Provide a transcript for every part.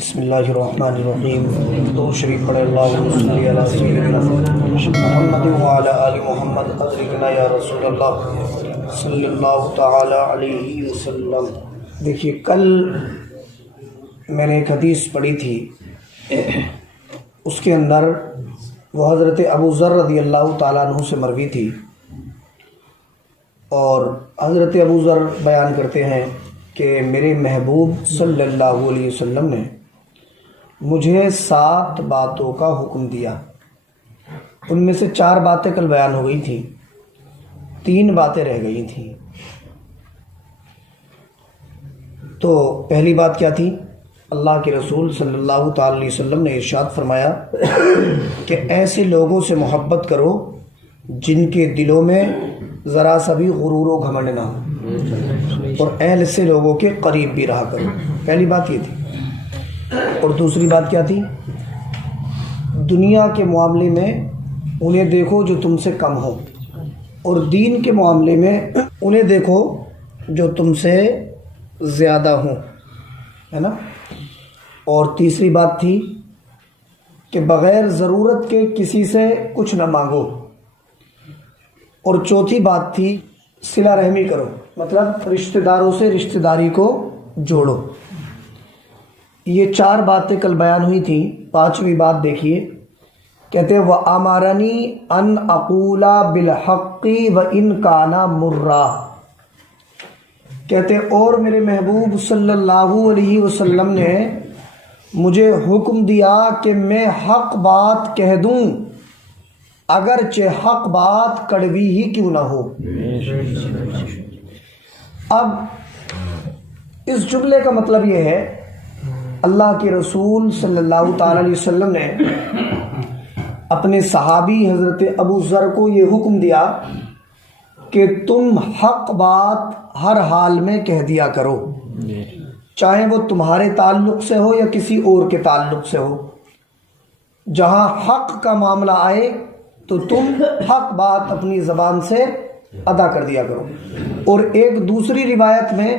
بسم اللہ الرحمن الرحیم۔ درود شریف پڑھے اللہم صلی علی سیدنا محمد وعلی آل محمد ادرکنا یا رسول اللہ صلی اللہ تعالی علیہ وسلم۔ دیکھیے، کل میں نے ایک حدیث پڑھی تھی، اس کے اندر وہ حضرت ابو ذر رضی اللہ تعالیٰ عنہ سے مروی تھی، اور حضرت ابو ذر بیان کرتے ہیں کہ میرے محبوب صلی اللہ علیہ وسلم نے مجھے 7 باتوں کا حکم دیا۔ ان میں سے 4 باتیں کل بیان ہو گئی تھیں، 3 باتیں رہ گئی تھیں۔ تو پہلی بات کیا تھی؟ اللہ کے رسول صلی اللہ تعالی علیہ وسلم نے ارشاد فرمایا کہ ایسے لوگوں سے محبت کرو جن کے دلوں میں ذرا سا بھی غرور و گھمنڈ نہ ہو، اور اہل سے لوگوں کے قریب بھی رہا کرو۔ پہلی بات یہ تھی۔ اور دوسری بات کیا تھی؟ دنیا کے معاملے میں انہیں دیکھو جو تم سے کم ہو، اور دین کے معاملے میں انہیں دیکھو جو تم سے زیادہ ہوں، ہے نا۔ اور تیسری بات تھی کہ بغیر ضرورت کے کسی سے کچھ نہ مانگو۔ اور چوتھی بات تھی صلہ رحمی کرو، مطلب رشتہ داروں سے رشتہ داری کو جوڑو۔ یہ 4 باتیں کل بیان ہوئی تھیں۔ 5ویں بات دیکھیے، کہتے ہیں وَأَمَرَنِي أَنْ أَقُولَ بِالْحَقِّ وَإِنْ كَانَ مُرًّا۔ کہتے اور میرے محبوب صلی اللہ علیہ وسلم نے مجھے حکم دیا کہ میں حق بات کہہ دوں، اگرچہ حق بات کڑوی ہی کیوں نہ ہو۔ اب اس جملے کا مطلب یہ ہے، اللہ کے رسول صلی اللہ تعالی علیہ وسلم نے اپنے صحابی حضرت ابو ذر کو یہ حکم دیا کہ تم حق بات ہر حال میں کہہ دیا کرو، چاہے وہ تمہارے تعلق سے ہو یا کسی اور کے تعلق سے ہو۔ جہاں حق کا معاملہ آئے تو تم حق بات اپنی زبان سے ادا کر دیا کرو۔ اور ایک دوسری روایت میں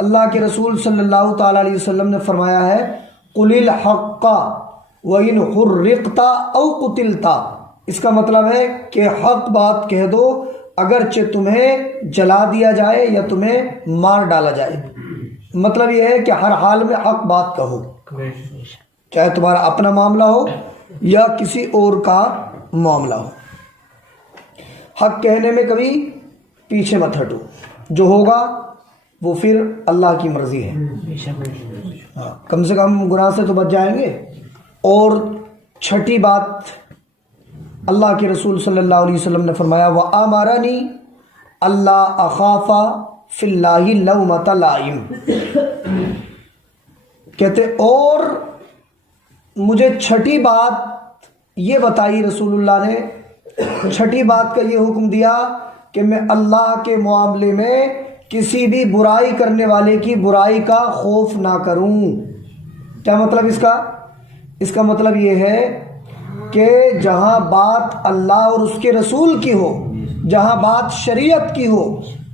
اللہ کے رسول صلی اللہ تعالی علیہ وسلم نے فرمایا ہے قُلِ الْحَقَّ وَإِنْ حُرِّقْتَ أَوْ قُتِلْتَ۔ اس کا مطلب ہے کہ حق بات کہہ دو اگرچہ تمہیں جلا دیا جائے یا تمہیں مار ڈالا جائے۔ مطلب یہ ہے کہ ہر حال میں حق بات کہو، چاہے تمہارا اپنا معاملہ ہو یا کسی اور کا معاملہ ہو۔ حق کہنے میں کبھی پیچھے مت ہٹو، جو ہوگا وہ پھر اللہ کی مرضی ہے، کم سے کم گناہ سے تو بچ جائیں گے۔ اور 6ٹھی بات، اللہ کے رسول صلی اللہ علیہ وسلم نے فرمایا وَآمَرَنِي أَلَّا أَخَافَ فِي اللَّهِ لَوْمَةَ لَائِمٍ۔ کہتے اور مجھے 6ٹھی بات یہ بتائی رسول اللہ نے، 6ٹھی بات کا یہ حکم دیا کہ میں اللہ کے معاملے میں کسی بھی برائی کرنے والے کی برائی کا خوف نہ کروں۔ کیا مطلب اس کا؟ اس کا مطلب یہ ہے کہ جہاں بات اللہ اور اس کے رسول کی ہو، جہاں بات شریعت کی ہو،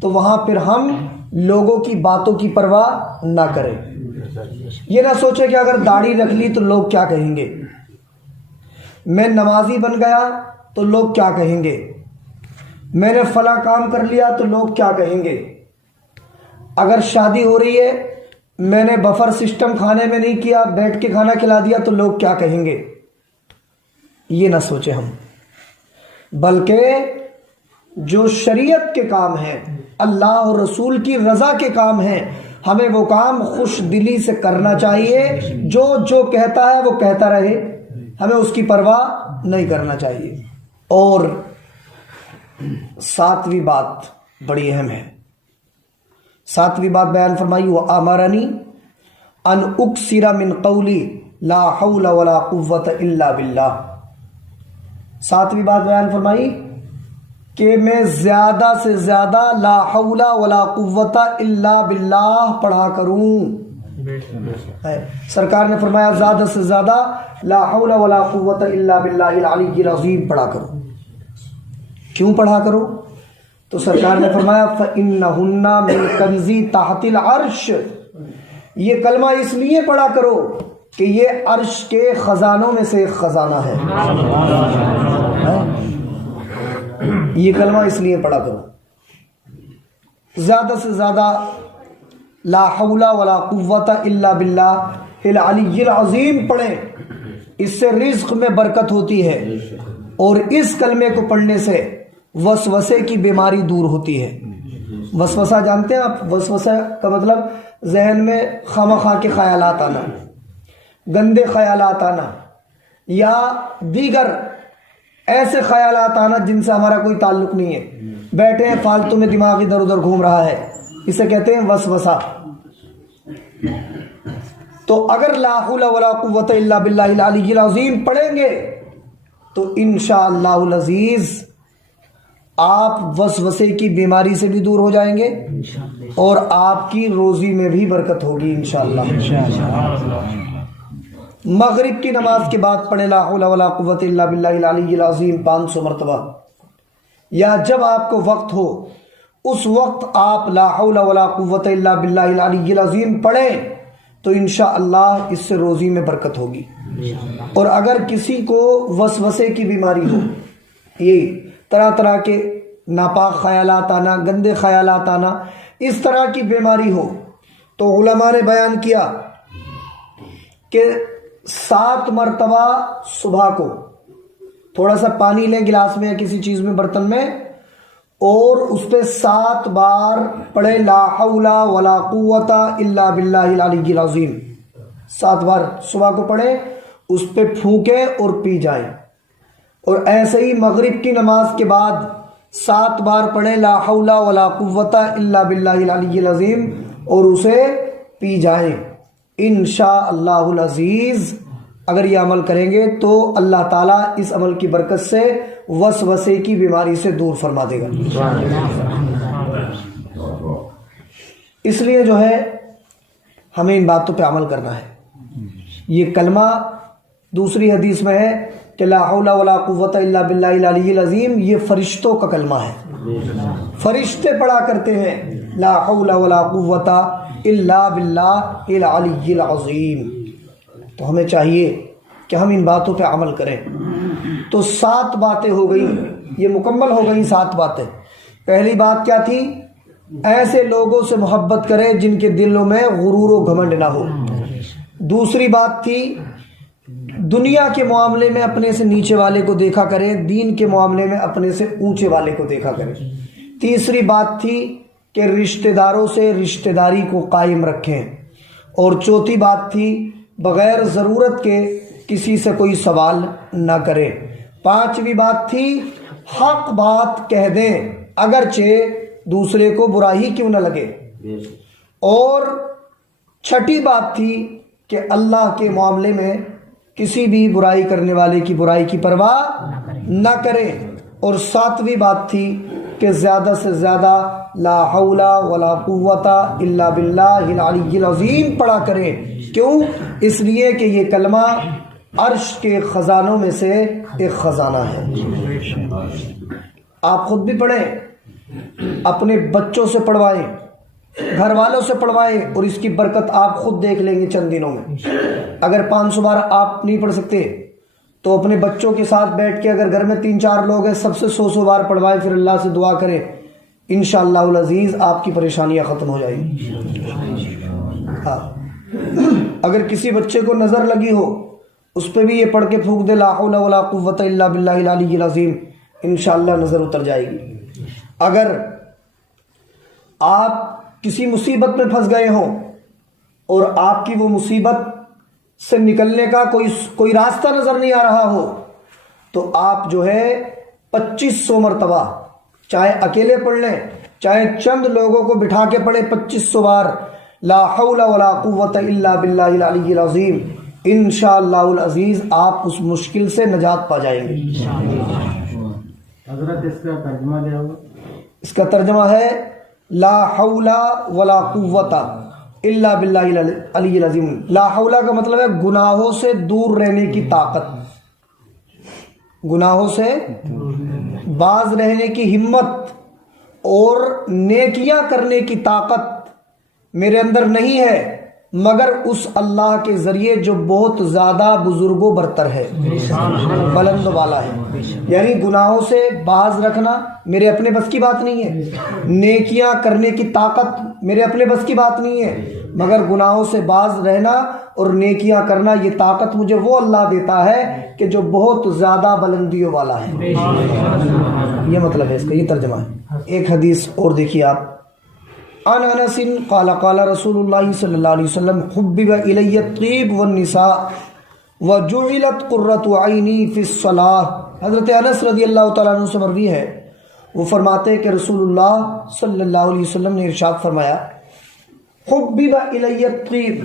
تو وہاں پھر ہم لوگوں کی باتوں کی پرواہ نہ کریں۔ یہ نہ سوچے کہ اگر داڑھی رکھ لی تو لوگ کیا کہیں گے، میں نمازی بن گیا تو لوگ کیا کہیں گے، میں نے فلاں کام کر لیا تو لوگ کیا کہیں گے، اگر شادی ہو رہی ہے میں نے بفر سسٹم کھانے میں نہیں کیا، بیٹھ کے کھانا کھلا دیا تو لوگ کیا کہیں گے۔ یہ نہ سوچے ہم، بلکہ جو شریعت کے کام ہیں، اللہ اور رسول کی رضا کے کام ہیں، ہمیں وہ کام خوش دلی سے کرنا چاہیے۔ جو کہتا ہے وہ کہتا رہے، ہمیں اس کی پرواہ نہیں کرنا چاہیے۔ اور 7ویں بات بڑی اہم ہے، 7ویں بات بیان فرمائی وَآمَرَنِي أَنْ أُكْثِرَ مِنْ قَوْلِي لَا حَوْلَ وَلَا قُوَّةَ إِلَّا بِاللَّهِ۔ 7ویں بات بیان فرمائی کہ میں زیادہ سے زیادہ لا حول ولا قوت الا باللہ پڑھا کروں۔ سرکار نے فرمایا زیادہ سے زیادہ لا حول ولا قوت الا باللہ العلی العظیم پڑھا کرو۔ کیوں پڑھا کرو؟ تو سرکار نے فرمایا فَإِنَّهُنَّ مِنْ كَنْزِي تَحْتِ الْعَرْشِ، یہ کلمہ اس لیے پڑھا کرو کہ یہ عرش کے خزانوں میں سے ایک خزانہ ہے. یہ کلمہ اس لیے پڑھا کرو. زیادہ سے زیادہ لا حول ولا قوت الا باللہ العلی العظیم پڑھیں. اس سے رزق میں برکت ہوتی ہے، اور اس کلمے کو پڑھنے سے وسوسے کی بیماری دور ہوتی ہے. وسوسہ جانتے ہیں آپ؟ وسوسہ کا مطلب ذہن میں خواہ کے خیالات آنا، گندے خیالات آنا، یا دیگر ایسے خیالات آنا جن سے ہمارا کوئی تعلق نہیں ہے. بیٹھے ہیں فالتو میں دماغ ادھر ادھر گھوم رہا ہے، اسے کہتے ہیں وسوسہ. تو اگر لا حول ولا قوت الا باللہ العلی العظیم پڑھیں گے تو انشاءاللہ العزیز آپ وسوسے کی بیماری سے بھی دور ہو جائیں گے، اور آپ کی روزی میں بھی برکت ہوگی انشاءاللہ. مغرب کی نماز کے بعد پڑھیں لا حول ولا قوت الا باللہ العلی العظیم 500 مرتبہ، یا جب آپ کو وقت ہو اس وقت آپ لا حول ولا قوت الا باللہ العلی العظیم پڑھیں تو انشاءاللہ اس سے روزی میں برکت ہوگی. اور اگر کسی کو وسوسے کی بیماری ہو، یہ طرح طرح کے ناپاک خیالات آنا، گندے خیالات آنا، اس طرح کی بیماری ہو، تو علماء نے بیان کیا کہ 7 مرتبہ صبح کو تھوڑا سا پانی لیں گلاس میں یا کسی چیز میں، برتن میں، اور اس پہ 7 بار پڑھے لا حول ولا قوت الا باللہ العلی العظیم. 7 بار صبح کو پڑھیں، اس پہ پھونکیں اور پی جائیں. اور ایسے ہی مغرب کی نماز کے بعد 7 بار پڑھیں لا حول ولا قوت الا باللہ العلی العظیم اور اسے پی جائیں. انشاءاللہ العزیز اگر یہ عمل کریں گے تو اللہ تعالیٰ اس عمل کی برکت سے وسوسے کی بیماری سے دور فرما دے گا. اس لیے جو ہے ہمیں ان باتوں پہ عمل کرنا ہے. یہ کلمہ دوسری حدیث میں ہے کہ لا حول ولا قوت الا باللہ العلی العظیم، یہ فرشتوں کا کلمہ ہے. فرشتے پڑھا کرتے ہیں لا حول ولا قوت الا باللہ العلی العظیم. تو ہمیں چاہیے کہ ہم ان باتوں پہ عمل کریں. تو 7 باتیں ہو گئی، یہ مکمل ہو گئی 7 باتیں. پہلی بات کیا تھی؟ ایسے لوگوں سے محبت کریں جن کے دلوں میں غرور و گھمنڈ نہ ہو. دوسری بات تھی دنیا کے معاملے میں اپنے سے نیچے والے کو دیکھا کریں، دین کے معاملے میں اپنے سے اونچے والے کو دیکھا کریں. تیسری بات تھی کہ رشتہ داروں سے رشتہ داری کو قائم رکھیں. اور چوتھی بات تھی بغیر ضرورت کے کسی سے کوئی سوال نہ کریں. پانچویں بات تھی حق بات کہہ دیں اگرچہ دوسرے کو برائی کیوں نہ لگے. اور چھٹی بات تھی کہ اللہ کے معاملے میں کسی بھی برائی کرنے والے کی برائی کی پرواہ نہ کریں. اور 7ویں بات تھی کہ زیادہ سے زیادہ لا حول ولا قوت الا باللہ العلی العظیم پڑھا کریں. کیوں؟ اس لیے کہ یہ کلمہ عرش کے خزانوں میں سے ایک خزانہ ہے. آپ خود بھی پڑھیں، اپنے بچوں سے پڑھوائیں، گھر والوں سے پڑھوائیں، اور اس کی برکت آپ خود دیکھ لیں گے چند دنوں میں. اگر 500 بار آپ نہیں پڑھ سکتے تو اپنے بچوں کے ساتھ بیٹھ کے اگر گھر میں 3-4 لوگ ہیں سب سے 100 بار پڑھوائیں، پھر اللہ سے دعا کریں. انشاءاللہ العزیز آپ کی پریشانیاں ختم ہو جائیں گی. ہاں، اگر کسی بچے کو نظر لگی ہو اس پہ بھی یہ پڑھ کے پھونک دے لا حول ولا قوت الا باللہ العلی العظیم، انشاءاللہ نظر اتر جائے گی. اگر آپ کسی مصیبت میں پھنس گئے ہوں اور آپ کی وہ مصیبت سے نکلنے کا کوئی راستہ نظر نہیں آ رہا ہو تو آپ جو ہے 2500 مرتبہ چاہے اکیلے پڑھ لیں چاہے چند لوگوں کو بٹھا کے پڑھیں 2500 بار لا حول ولا قوت الا باللہ العلی العظیم. انشاءاللہ العزیز آپ اس مشکل سے نجات پا جائیں گے. حضرت اس کا ترجمہ کیا ہوگا؟ اس کا ترجمہ ہے لا حول ولا قوت الا باللہ العلی العظیم. لا حول کا مطلب ہے گناہوں سے دور رہنے کی طاقت، گناہوں سے باز رہنے کی ہمت اور نیکیاں کرنے کی طاقت میرے اندر نہیں ہے مگر اس اللہ کے ذریعے جو بہت زیادہ بزرگ و برتر ہے، بلند و بالا ہے۔ یعنی گناہوں سے باز رکھنا میرے اپنے بس کی بات نہیں ہے، نیکیاں کرنے کی طاقت میرے اپنے بس کی بات نہیں ہے، مگر گناہوں سے باز رہنا اور نیکیاں کرنا یہ طاقت مجھے وہ اللہ دیتا ہے کہ جو بہت زیادہ بلندیوں والا ہے۔ یہ مطلب ہے اس کا، یہ ترجمہ ہے۔ ایک حدیث اور دیکھیے آپ، عن انس قال قال رسول اللہ صلی اللہ علیہ وسلم حبب الی الطیب والنساء وجعلت قرۃ عینی فی الصلاۃ۔ حضرت انس رضی اللہ تعالیٰ عنہ سے مروی ہے، وہ فرماتے ہیں کہ رسول اللہ صلی اللہ علیہ وسلم نے ارشاد فرمایا، حبب الی الطیب،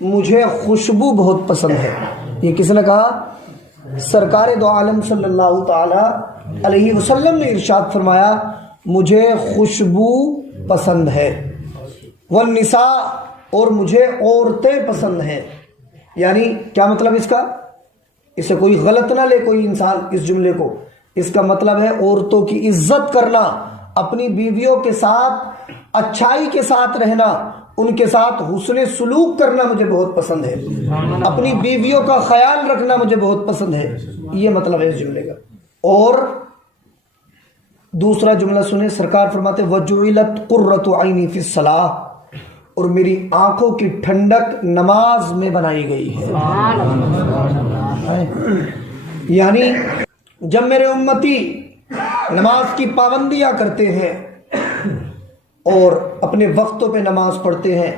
مجھے خوشبو بہت پسند ہے۔ یہ کس نے کہا؟ سرکار دو عالم صلی اللہ تعالی علیہ وسلم نے ارشاد فرمایا مجھے خوشبو پسند ہے، والنساء، اور مجھے عورتیں پسند ہیں۔ یعنی کیا مطلب اس کا؟ اسے کوئی غلط نہ لے کوئی انسان اس جملے کو، اس کا مطلب ہے عورتوں کی عزت کرنا، اپنی بیویوں کے ساتھ اچھائی کے ساتھ رہنا، ان کے ساتھ حسن سلوک کرنا مجھے بہت پسند ہے، اپنی بیویوں کا خیال رکھنا مجھے بہت پسند ہے، یہ مطلب ہے اس جملے کا۔ اور دوسرا جملہ سنیں، سرکار فرماتے وجعلت قرۃ عینی فی الصلاۃ، اور میری آنکھوں کی ٹھنڈک نماز میں بنائی گئی ہے۔ یعنی جب میرے امتی نماز کی پابندیاں کرتے ہیں اور اپنے وقتوں پہ نماز پڑھتے ہیں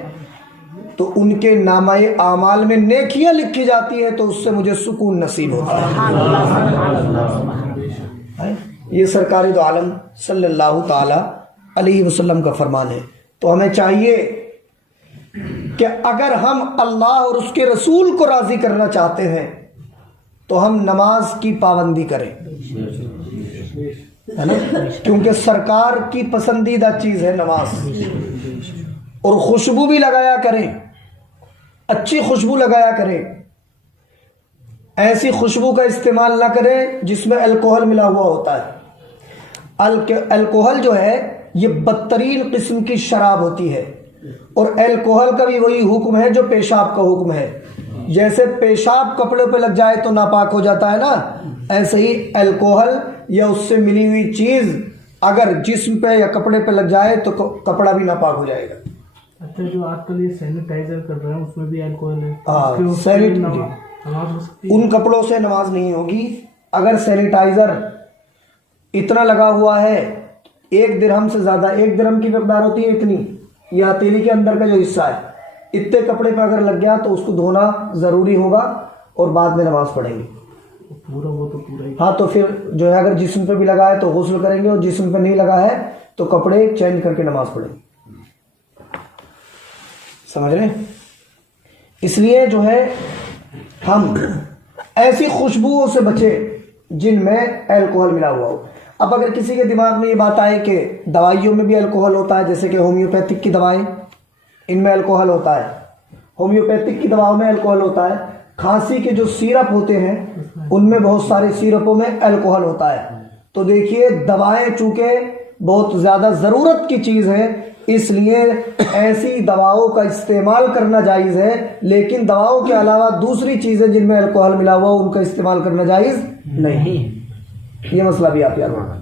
تو ان کے نامہ اعمال میں نیکیاں لکھی جاتی ہے، تو اس سے مجھے سکون نصیب ہوتا ہے۔ یہ سرکار دو عالم صلی اللہ تعالی علیہ وسلم کا فرمان ہے۔ تو ہمیں چاہیے کہ اگر ہم اللہ اور اس کے رسول کو راضی کرنا چاہتے ہیں تو ہم نماز کی پابندی کریں، ہے نا؟ کیونکہ سرکار کی پسندیدہ چیز ہے نماز۔ اور خوشبو بھی لگایا کریں، اچھی خوشبو لگایا کریں، ایسی خوشبو کا استعمال نہ کریں جس میں الکوہل ملا ہوا ہوتا ہے۔ الکوہل جو ہے یہ بدترین قسم کی شراب ہوتی ہے، اور الکوہل کا بھی وہی حکم ہے جو پیشاب کا حکم ہے۔ جیسے پیشاب کپڑے پہ لگ جائے تو ناپاک ہو جاتا ہے نا، ایسے ہی الکوہل یا اس سے ملی ہوئی چیز اگر جسم پہ یا کپڑے پہ لگ جائے تو کپڑا بھی ناپاک ہو جائے گا۔ اچھا، جو آج کل یہ سینیٹائزر کر رہے ہیں اس میں بھی الکوہل ہے؟ ان کپڑوں سے نماز نہیں ہوگی۔ اگر سینیٹائزر اتنا لگا ہوا ہے، 1 درہم سے زیادہ، 1 درہم کی مقدار ہوتی ہے اتنی، یا ہتھیلی کے اندر کا جو حصہ ہے، اتنے کپڑے پہ اگر لگ گیا تو اس کو دھونا ضروری ہوگا اور بعد میں نماز پڑھیں گے۔ پورا وہ تو پورا ہی۔ ہاں، تو پھر جو ہے اگر جسم پہ بھی لگا ہے تو غسل کریں گے، اور جسم پہ نہیں لگا ہے تو کپڑے چینج کر کے نماز پڑھیں گے۔ سمجھ رہے ہیں؟ اس لیے جو ہے ہم ایسی خوشبوؤں سے بچیں جن میں الکوہل ملا ہوا ہو۔ اب اگر کسی کے دماغ میں یہ بات آئے کہ دوائیوں میں بھی الکوہل ہوتا ہے، جیسے کہ ہومیوپیتھک کی دوائیں، ان میں الکوہل ہوتا ہے، ہومیوپیتھک کی دواؤں میں الکوہل ہوتا ہے، کھانسی کے جو سیرپ ہوتے ہیں ان میں بہت سارے سیرپوں میں الکوہل ہوتا ہے۔ تو دیکھیے دوائیں چونکہ بہت زیادہ ضرورت کی چیز ہے، اس لیے ایسی دواؤں کا استعمال کرنا جائز ہے، لیکن دواؤں کے علاوہ دوسری چیزیں جن میں الکوہل ملا ہوا ان کا استعمال کرنا جائز نہیں۔ یہ مسئلہ بھی آپ یاد رکھنا۔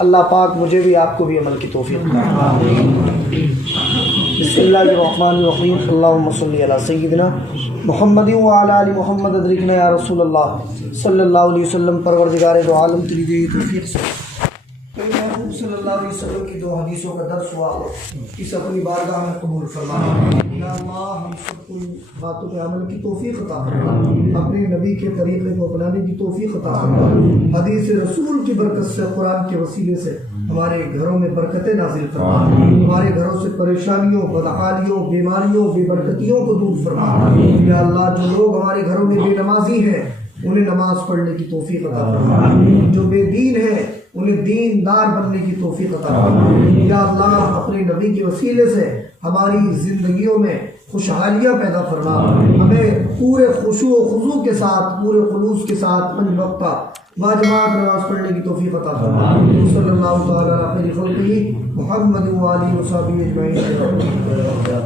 اللہ پاک مجھے بھی آپ کو بھی عمل کی توفیق دے۔ بسم اللہ الرحمن الرحیم، اللہم صلی علی سیدنا محمد وعلی آل محمد، ادرکنا یا رسول اللہ صلی اللہ علیہ وسلم۔ پروردگار دو عالم تیری دی توفیق سے محبوب صلی اللہ علیہ وسلم کی 2 حدیثوں کا درس ہوا، اس اپنی بارگاہ میں قبول فرما۔ یا اللہ ہم سب کو باتوں پہ عمل کی توفیق عطا فرما، اپنے نبی کے طریقے کو اپنانے کی توفیق عطا فرما، حدیث رسول کی برکت سے، قرآن کے وسیلے سے ہمارے گھروں میں برکتیں نازل فرما، ہمارے گھروں سے پریشانیوں، بدحالیوں، بیماریوں، بے برکتیوں کو دور فرما۔ یا اللہ جو لوگ ہمارے گھروں میں بے نمازی ہیں انہیں نماز پڑھنے کی توفیق عطا فرما، جو بے دین ہیں انہیں دیندار بننے کی توفیق عطا فرما۔ یا اللہ اپنے نبی کے وسیلے سے ہماری زندگیوں میں خوشحالیاں پیدا فرما، ہمیں پورے خشوع و خضوع کے ساتھ، پورے خلوص کے ساتھ 5 وقتہ باجماعت نماز پڑھنے کی توفیق عطا فرما۔ صلی اللہ تعالی علیہ خلقہ محمد و آلہ و صحبہ اجمعین۔